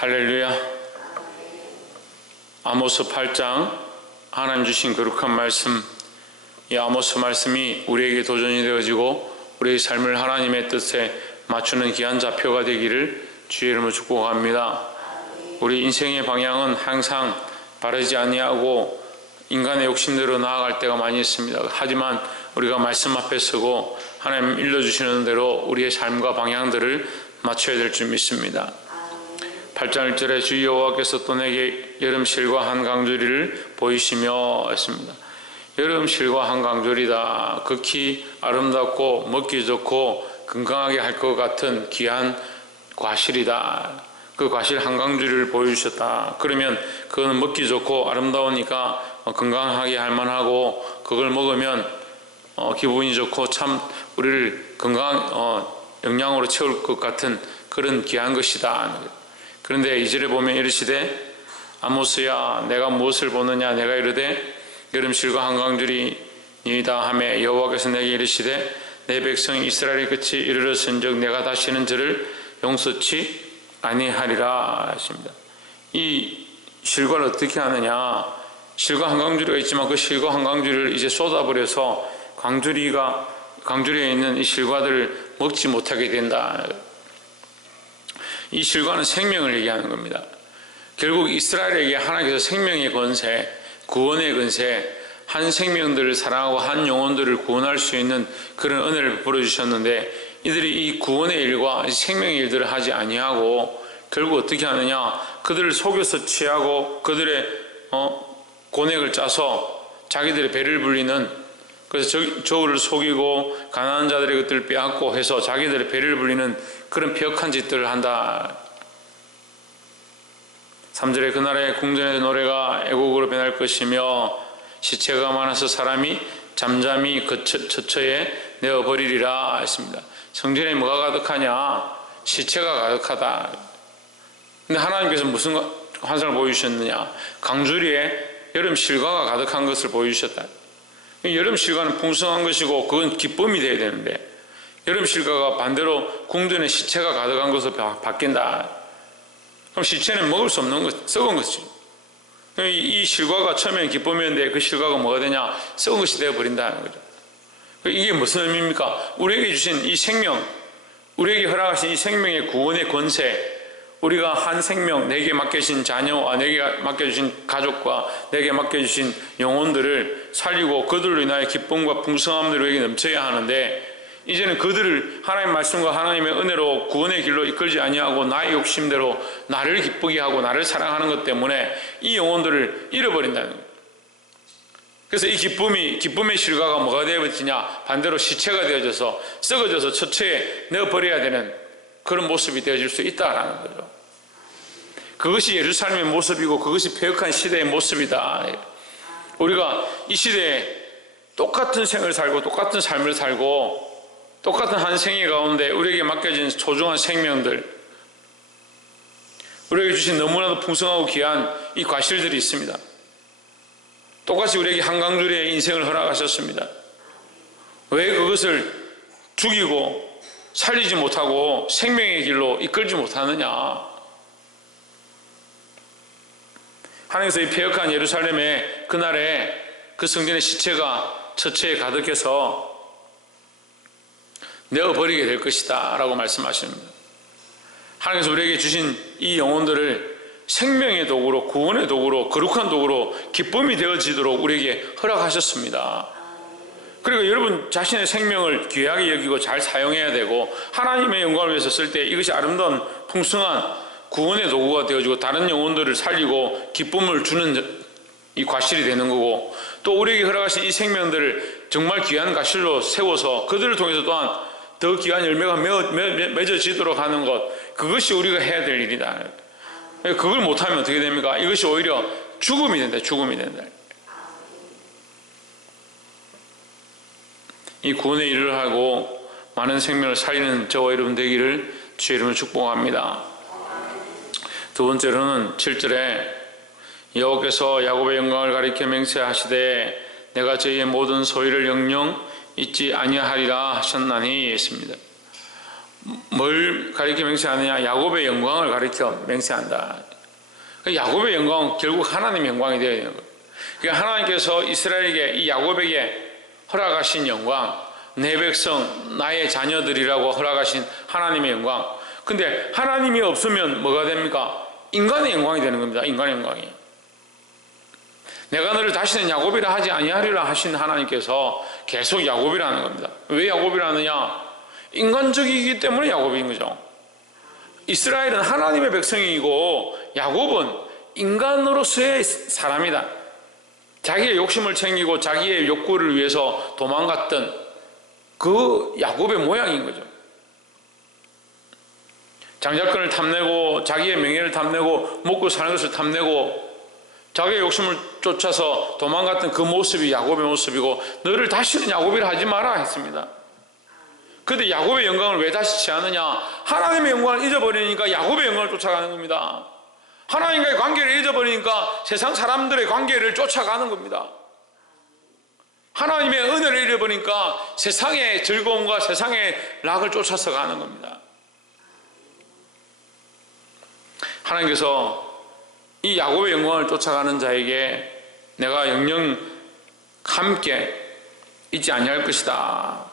할렐루야. 아모스 8장 하나님 주신 거룩한 말씀, 이 아모스 말씀이 우리에게 도전이 되어지고 우리의 삶을 하나님의 뜻에 맞추는 귀한 좌표가 되기를 주의 이름으로 축복합니다. 우리 인생의 방향은 항상 바르지 아니하고 인간의 욕심대로 나아갈 때가 많이 있습니다. 하지만 우리가 말씀 앞에 서고 하나님 일러주시는 대로 우리의 삶과 방향들을 맞춰야 될 줄 믿습니다. 8장 1절에 주 여호와께서 또 내게 여름실과 한강조리를 보이시며 했습니다. 여름실과 한강조리다. 극히 아름답고 먹기 좋고 건강하게 할 것 같은 귀한 과실이다. 그 과실 한강조리를 보여주셨다. 그러면 그거는 먹기 좋고 아름다우니까 건강하게 할 만하고 그걸 먹으면 기분이 좋고 참 우리를 영양으로 채울 것 같은 그런 귀한 것이다. 그런데 2절에 보면 이르시되 아모스야 내가 무엇을 보느냐. 내가 이르되 여름실과 한강줄이니이다 하매 여호와께서 내게 이르시되 내 백성 이스라엘의 끝이 이르렀은즉 내가 다시는 저를 용서치 아니하리라 하십니다. 이 실과를 어떻게 하느냐. 실과 한강줄이가 있지만 그 실과 한강줄이를 이제 쏟아버려서 강줄이에 있는 이 실과들을 먹지 못하게 된다. 이 실과는 생명을 얘기하는 겁니다. 결국 이스라엘에게 하나님께서 생명의 권세, 구원의 권세, 한 생명들을 사랑하고 한 영혼들을 구원할 수 있는 그런 은혜를 베풀어 주셨는데 이들이 이 구원의 일과 생명의 일들을 하지 아니하고 결국 어떻게 하느냐. 그들을 속여서 취하고 그들의 고넥을 짜서 자기들의 배를 불리는, 그래서 저울을 속이고 가난한 자들의 것들을 빼앗고 해서 자기들의 배를 불리는 그런 폐역한 짓들을 한다. 3절에 그날의 궁전의 노래가 애곡으로 변할 것이며 시체가 많아서 사람이 잠잠히 처처에 내어버리리라 했습니다. 성전에 뭐가 가득하냐. 시체가 가득하다. 근데 하나님께서 무슨 환상을 보여주셨느냐. 강주리에 여름 실과가 가득한 것을 보여주셨다. 여름 실과는 풍성한 것이고 그건 기쁨이 되어야 되는데 여름 실과가 반대로 궁전에 시체가 가득한 것으로 바뀐다. 그럼 시체는 먹을 수 없는 것, 썩은 것이죠. 이 실과가 처음에는 기쁨이었는데 그 실과가 뭐가 되냐. 썩은 것이 되어버린다는 거죠. 이게 무슨 의미입니까? 우리에게 주신 이 생명, 우리에게 허락하신 이 생명의 구원의 권세, 우리가 한 생명, 내게 맡겨주신 자녀와 내게 맡겨주신 가족과 내게 맡겨주신 영혼들을 살리고 그들로 인하여 기쁨과 풍성함들을 우리에게 넘쳐야 하는데 이제는 그들을 하나님의 말씀과 하나님의 은혜로 구원의 길로 이끌지 아니하고 나의 욕심대로 나를 기쁘게 하고 나를 사랑하는 것 때문에 이 영혼들을 잃어버린다는 거예요. 그래서 이 기쁨의 실과가 뭐가 되어지냐. 반대로 시체가 되어져서 썩어져서 처처에 넣어버려야 되는 그런 모습이 되어질 수 있다라는 거죠. 그것이 예루살렘의 모습이고 그것이 폐역한 시대의 모습이다. 우리가 이 시대에 똑같은 생을 살고 똑같은 삶을 살고 똑같은 한 생애 가운데 우리에게 맡겨진 소중한 생명들, 우리에게 주신 너무나도 풍성하고 귀한 이 과실들이 있습니다. 똑같이 우리에게 한강줄이의 인생을 허락하셨습니다. 왜 그것을 죽이고 살리지 못하고 생명의 길로 이끌지 못하느냐. 하나님께서 이 폐역한 예루살렘의 그날에 그 성전의 시체가 처처에 가득해서 내어버리게 될 것이다 라고 말씀하십니다. 하나님께서 우리에게 주신 이 영혼들을 생명의 도구로, 구원의 도구로, 거룩한 도구로 기쁨이 되어지도록 우리에게 허락하셨습니다. 그리고 여러분 자신의 생명을 귀하게 여기고 잘 사용해야 되고 하나님의 영광을 위해서 쓸 때 이것이 아름다운 풍성한 구원의 도구가 되어지고 다른 영혼들을 살리고 기쁨을 주는 이 과실이 되는 거고 또 우리에게 허락하신 이 생명들을 정말 귀한 과실로 세워서 그들을 통해서 또한 더 귀한 열매가 맺어지도록 하는 것, 그것이 우리가 해야 될 일이다. 그걸 못하면 어떻게 됩니까? 이것이 오히려 죽음이 된다. 이 구원의 일을 하고 많은 생명을 살리는 저와 여러분 되기를 주의 이름으로 축복합니다. 두 번째로는 7절에 여호와께서 야곱의 영광을 가리켜 맹세하시되 내가 저희의 모든 소유를 영영 잊지 아니하리라 하셨나니 했습니다. 뭘 가리켜 맹세하느냐? 야곱의 영광을 가리켜 맹세한다. 야곱의 영광은 결국 하나님의 영광이 되어야 되는 거예요. 그러니까 하나님께서 이스라엘에게, 이 야곱에게 허락하신 영광, 내 백성 나의 자녀들이라고 허락하신 하나님의 영광. 근데 하나님이 없으면 뭐가 됩니까? 인간의 영광이 되는 겁니다. 인간의 영광이. 내가 너를 다시는 야곱이라 하지 아니하리라 하신 하나님께서 계속 야곱이라 하는 겁니다. 왜 야곱이라 하느냐? 인간적이기 때문에 야곱인 거죠. 이스라엘은 하나님의 백성이고 야곱은 인간으로서의 사람이다. 자기의 욕심을 챙기고 자기의 욕구를 위해서 도망갔던 그 야곱의 모양인 거죠. 장자권을 탐내고 자기의 명예를 탐내고 먹고 사는 것을 탐내고 자기의 욕심을 쫓아서 도망갔던 그 모습이 야곱의 모습이고, 너를 다시는 야곱이라 하지 마라 했습니다. 그런데 야곱의 영광을 왜 다시 취하느냐? 하나님의 영광을 잊어버리니까 야곱의 영광을 쫓아가는 겁니다. 하나님과의 관계를 잊어버리니까 세상 사람들의 관계를 쫓아가는 겁니다. 하나님의 은혜를 잃어버리니까 세상의 즐거움과 세상의 락을 쫓아서 가는 겁니다. 하나님께서 이 야곱의 영광을 쫓아가는 자에게 내가 영영 함께 있지 아니할 것이다.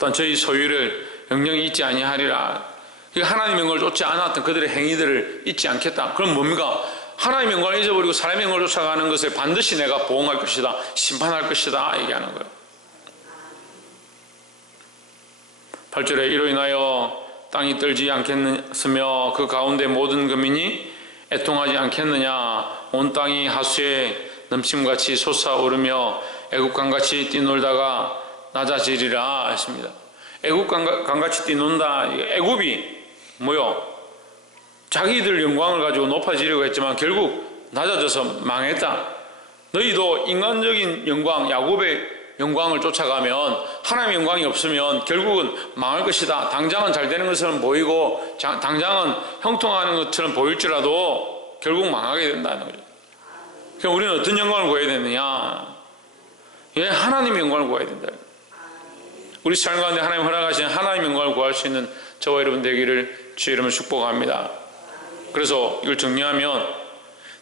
또한 저희 소유를 영영히 잊지 아니하리라. 하나님의 영광을 쫓지 않았던 그들의 행위들을 잊지 않겠다. 그럼 뭡니까? 하나님의 영광을 잊어버리고 사람의 영광을 쫓아가는 것을 반드시 내가 보응할 것이다, 심판할 것이다 얘기하는 거예요. 8절에 이로 인하여 땅이 떨지 않겠으며 그 가운데 모든 거민이 애통하지 않겠느냐? 온 땅이 하수의 넘침같이 솟아오르며 애국강같이 뛰놀다가 낮아지리라 했습니다. 애국강같이 뛰논다. 애국이 뭐요? 자기들 영광을 가지고 높아지려고 했지만 결국 낮아져서 망했다. 너희도 인간적인 영광, 야곱의 영광을 쫓아가면, 하나님의 영광이 없으면 결국은 망할 것이다. 당장은 잘 되는 것처럼 보이고 당장은 형통하는 것처럼 보일지라도 결국 망하게 된다는 거죠. 그럼 우리는 어떤 영광을 구해야 되느냐? 예, 하나님의 영광을 구해야 된다. 우리 삶 가운데 하나님 허락하신 하나님의 영광을 구할 수 있는 저와 여러분 되기를 주의 이름으로 축복합니다. 그래서 이걸 정리하면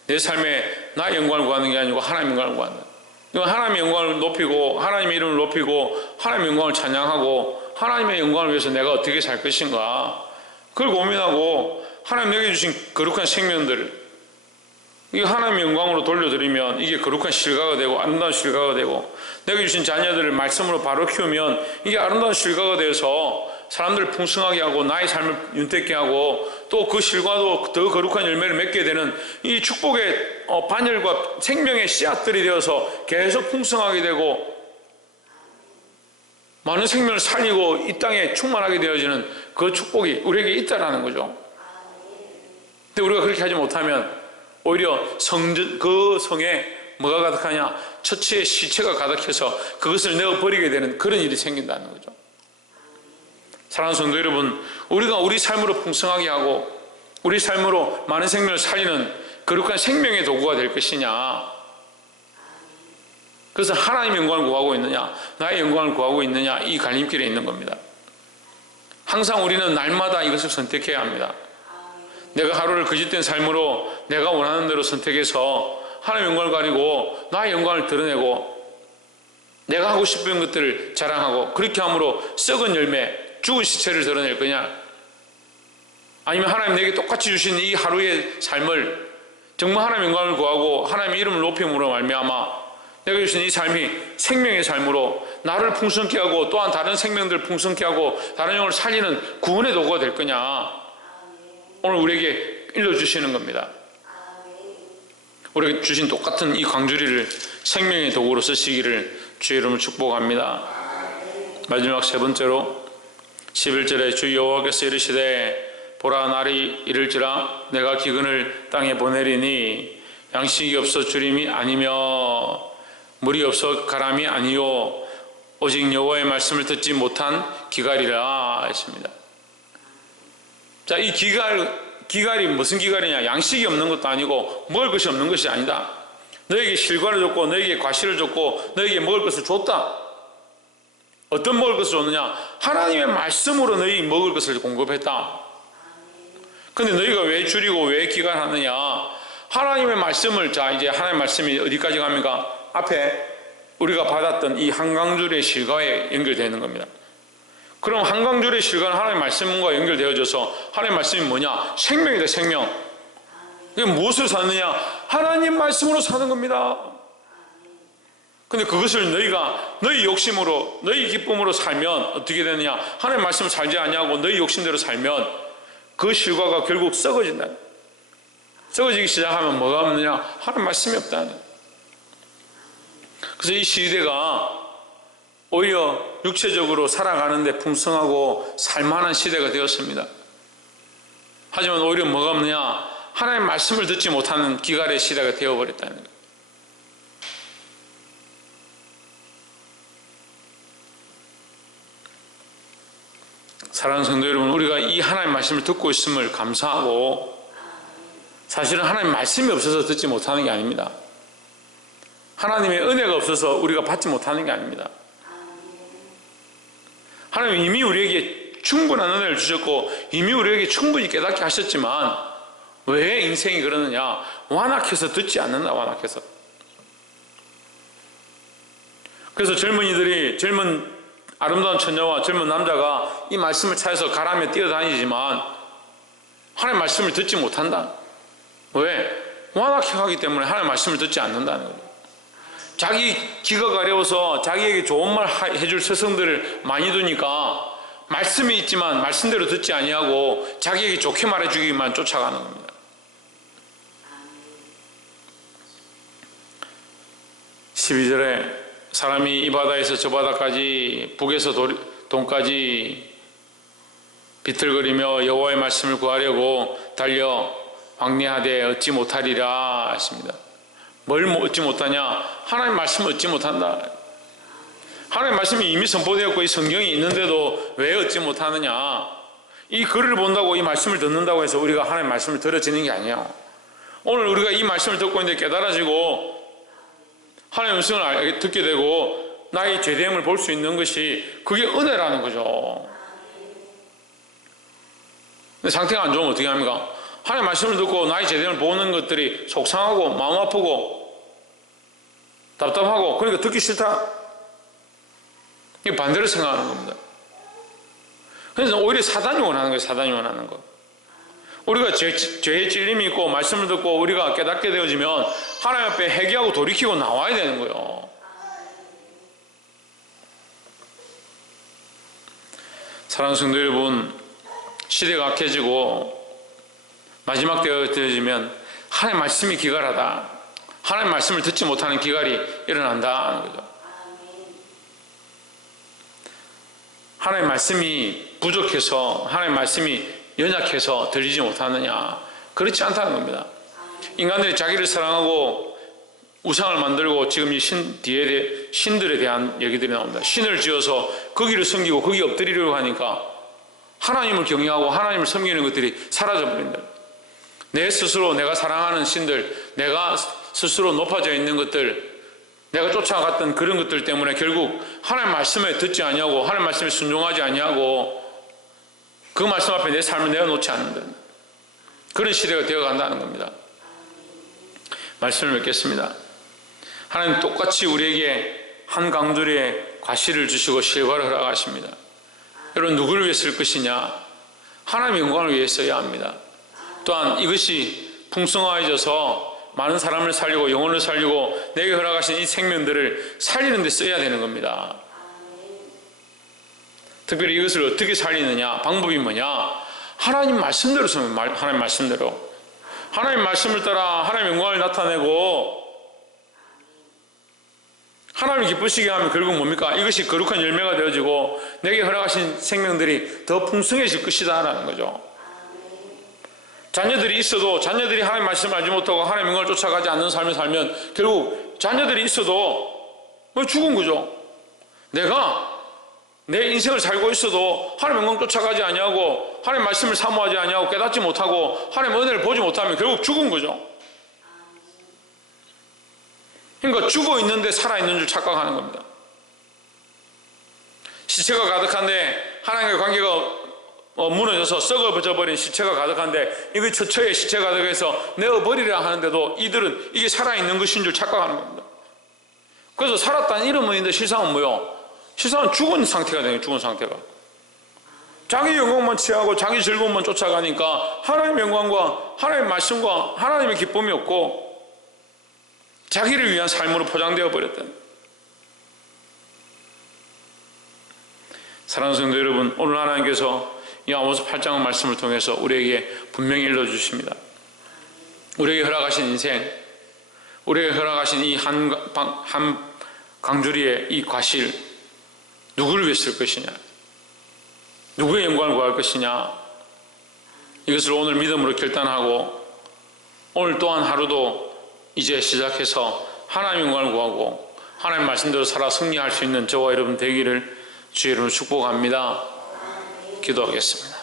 내 삶에 나의 영광을 구하는 게 아니고 하나님의 영광을 구한다. 하나님의 영광을 높이고 하나님의 이름을 높이고 하나님의 영광을 찬양하고 하나님의 영광을 위해서 내가 어떻게 살 것인가, 그걸 고민하고 하나님 내게 주신 거룩한 생명들을 이 하나님의 영광으로 돌려드리면 이게 거룩한 실과가 되고 아름다운 실과가 되고, 내게 주신 자녀들을 말씀으로 바로 키우면 이게 아름다운 실과가 되어서 사람들을 풍성하게 하고 나의 삶을 윤택케 하고 또 그 실과도 더 거룩한 열매를 맺게 되는 이 축복의 반열과 생명의 씨앗들이 되어서 계속 풍성하게 되고 많은 생명을 살리고 이 땅에 충만하게 되어지는 그 축복이 우리에게 있다라는 거죠. 근데 우리가 그렇게 하지 못하면 오히려 그 성에 뭐가 가득하냐? 처치의 시체가 가득해서 그것을 내어버리게 되는 그런 일이 생긴다는 거죠. 사랑하는 성도 여러분, 우리가 우리 삶으로 풍성하게 하고 우리 삶으로 많은 생명을 살리는 거룩한 생명의 도구가 될 것이냐, 그래서 하나님의 영광을 구하고 있느냐, 나의 영광을 구하고 있느냐, 이 갈림길에 있는 겁니다. 항상 우리는 날마다 이것을 선택해야 합니다. 내가 하루를 거짓된 삶으로 내가 원하는 대로 선택해서 하나님의 영광을 가리고 나의 영광을 드러내고 내가 하고 싶은 것들을 자랑하고 그렇게 함으로 썩은 열매, 죽은 시체를 드러낼 거냐, 아니면 하나님 내게 똑같이 주신 이 하루의 삶을 정말 하나님의 영광을 구하고 하나님의 이름을 높임으로 말미암아 내가 주신 이 삶이 생명의 삶으로 나를 풍성케 하고 또한 다른 생명들을 풍성케 하고 다른 영을 살리는 구원의 도구가 될 거냐, 오늘 우리에게 일러주시는 겁니다. 우리에게 주신 똑같은 이 광주리를 생명의 도구로 쓰시기를 주의 이름으로 축복합니다. 마지막 세 번째로 11절에 주 여호와께서 이르시되 보라 날이 이를지라 내가 기근을 땅에 보내리니 양식이 없어 주림이 아니며 물이 없어 가람이 아니요 오직 여호와의 말씀을 듣지 못한 기갈이라 했습니다. 자, 이 기갈이 무슨 기갈이냐? 양식이 없는 것도 아니고 먹을 것이 없는 것이 아니다. 너에게 실과를 줬고 너에게 과실을 줬고 너에게 먹을 것을 줬다. 어떤 먹을 것을 줬느냐? 하나님의 말씀으로 너희 먹을 것을 공급했다. 근데 너희가 왜 줄이고 왜 기간하느냐? 하나님의 말씀을, 자, 이제 하나님의 말씀이 어디까지 갑니까? 앞에 우리가 받았던 이 한강줄의 실과에 연결되는 겁니다. 그럼 한강줄의 실과는 하나님의 말씀과 연결되어져서 하나님의 말씀이 뭐냐? 생명이다, 생명. 이게 무엇을 사느냐? 하나님 말씀으로 사는 겁니다. 근데 그것을 너희가 너희 욕심으로, 너희 기쁨으로 살면 어떻게 되느냐? 하나님의 말씀을 살지 아니하고 너희 욕심대로 살면 그 실과가 결국 썩어진다. 썩어지기 시작하면 뭐가 없느냐? 하나님의 말씀이 없다. 그래서 이 시대가 오히려 육체적으로 살아가는데 풍성하고 살만한 시대가 되었습니다. 하지만 오히려 뭐가 없느냐? 하나님의 말씀을 듣지 못하는 기갈의 시대가 되어버렸다는 거예요. 사랑하는 성도 여러분, 우리가 이 하나님의 말씀을 듣고 있음을 감사하고, 사실은 하나님의 말씀이 없어서 듣지 못하는 게 아닙니다. 하나님의 은혜가 없어서 우리가 받지 못하는 게 아닙니다. 하나님은 이미 우리에게 충분한 은혜를 주셨고 이미 우리에게 충분히 깨닫게 하셨지만 왜 인생이 그러느냐? 완악해서 듣지 않는다. 완악해서. 그래서 젊은 아름다운 처녀와 젊은 남자가 이 말씀을 찾아서 가라며 뛰어다니지만 하나님의 말씀을 듣지 못한다. 왜? 완악해 하기 때문에 하나님의 말씀을 듣지 않는다는 거예요. 자기 기가 가려워서 자기에게 좋은 말 해줄 스승들을 많이 두니까 말씀이 있지만 말씀대로 듣지 아니하고 자기에게 좋게 말해주기만 쫓아가는 겁니다. 12절에 사람이 이 바다에서 저 바다까지 북에서 동까지 비틀거리며 여호와의 말씀을 구하려고 달려 왕래하되 얻지 못하리라 했습니다. 뭘 얻지 못하냐? 하나님의 말씀을 얻지 못한다. 하나님의 말씀이 이미 선포되었고 이 성경이 있는데도 왜 얻지 못하느냐? 이 글을 본다고 이 말씀을 듣는다고 해서 우리가 하나님의 말씀을 들어지는 게 아니에요. 오늘 우리가 이 말씀을 듣고 있는데 깨달아지고 하나님의 음성을 듣게 되고 나의 죄됨을 볼 수 있는 것이 그게 은혜라는 거죠. 근데 상태가 안 좋으면 어떻게 합니까? 하나님의 말씀을 듣고 나의 죄됨을 보는 것들이 속상하고 마음 아프고 답답하고 그러니까 듣기 싫다. 이게 반대로 생각하는 겁니다. 그래서 오히려 사단이 원하는 거예요. 사단이 원하는 거. 우리가 죄의 찔림이 있고 말씀을 듣고 우리가 깨닫게 되어지면 하나님 앞에 회개하고 돌이키고 나와야 되는 거예요. 사랑하는 성도 여러분, 시대가 악해지고 마지막 때가 되어지면 하나님의 말씀이 기갈하다. 하나님의 말씀을 듣지 못하는 기갈이 일어난다 하는 거죠. 하나님의 말씀이 부족해서 하나님의 말씀이 연약해서 들리지 못하느냐? 그렇지 않다는 겁니다. 인간들이 자기를 사랑하고 우상을 만들고 지금 이 뒤에 신들에 대한 얘기들이 나옵니다. 신을 지어서 거기를 섬기고 거기 엎드리려고 하니까 하나님을 경외하고 하나님을 섬기는 것들이 사라져버린다. 내 스스로 내가 사랑하는 신들, 내가 스스로 높아져 있는 것들, 내가 쫓아갔던 그런 것들 때문에 결국 하나님 말씀에 듣지 아니하고 하나님 말씀에 순종하지 아니하고 그 말씀 앞에 내 삶을 내어놓지 않는다. 그런 시대가 되어간다는 겁니다. 말씀을 맺겠습니다. 하나님 똑같이 우리에게 한 강줄의 과실을 주시고 실과를 허락하십니다. 여러분 누구를 위해 쓸 것이냐? 하나님의 영광을 위해 써야 합니다. 또한 이것이 풍성해져서 많은 사람을 살리고 영혼을 살리고 내게 허락하신 이 생명들을 살리는 데 써야 되는 겁니다. 특별히 이것을 어떻게 살리느냐? 방법이 뭐냐? 하나님 말씀대로 쓰면 하나님 말씀대로 하나님 말씀을 따라 하나님의 영광을 나타내고 하나님을 기쁘시게 하면 결국 뭡니까? 이것이 거룩한 열매가 되어지고 내게 허락하신 생명들이 더 풍성해질 것이다 라는 거죠. 자녀들이 있어도 자녀들이 하나님 말씀을 알지 못하고 하나님의 영광을 쫓아가지 않는 삶을 살면 결국 자녀들이 있어도 죽은 거죠. 내가 내 인생을 살고 있어도 하나님의 영광 쫓아가지 아니하고 하나님의 말씀을 사모하지 아니하고 깨닫지 못하고 하나님의 은혜를 보지 못하면 결국 죽은 거죠. 그러니까 죽어 있는데 살아있는 줄 착각하는 겁니다. 시체가 가득한데 하나님과 관계가 무너져서 썩어져버린 시체가 가득한데 이거 처처에 시체가 가득해서 내어버리려 하는데도 이들은 이게 살아있는 것인 줄 착각하는 겁니다. 그래서 살았다는 이름은 있는데 실상은 뭐요? 실상은 죽은 상태가 되는 거예요. 죽은 상태가. 자기 영광만 취하고 자기 즐거움만 쫓아가니까 하나님의 영광과 하나님의 말씀과 하나님의 기쁨이 없고 자기를 위한 삶으로 포장되어 버렸다는 거예요. 사랑하는 성도 여러분, 오늘 하나님께서 이 아모스 8장 말씀을 통해서 우리에게 분명히 일러주십니다. 우리에게 허락하신 인생, 우리에게 허락하신 이 한 강주리의 이 과실, 누구를 위해 쓸 것이냐, 누구의 영광을 구할 것이냐, 이것을 오늘 믿음으로 결단하고 오늘 또한 하루도 이제 시작해서 하나님의 영광을 구하고 하나님 말씀대로 살아 승리할 수 있는 저와 여러분 되기를 주의 이름으로 축복합니다. 기도하겠습니다.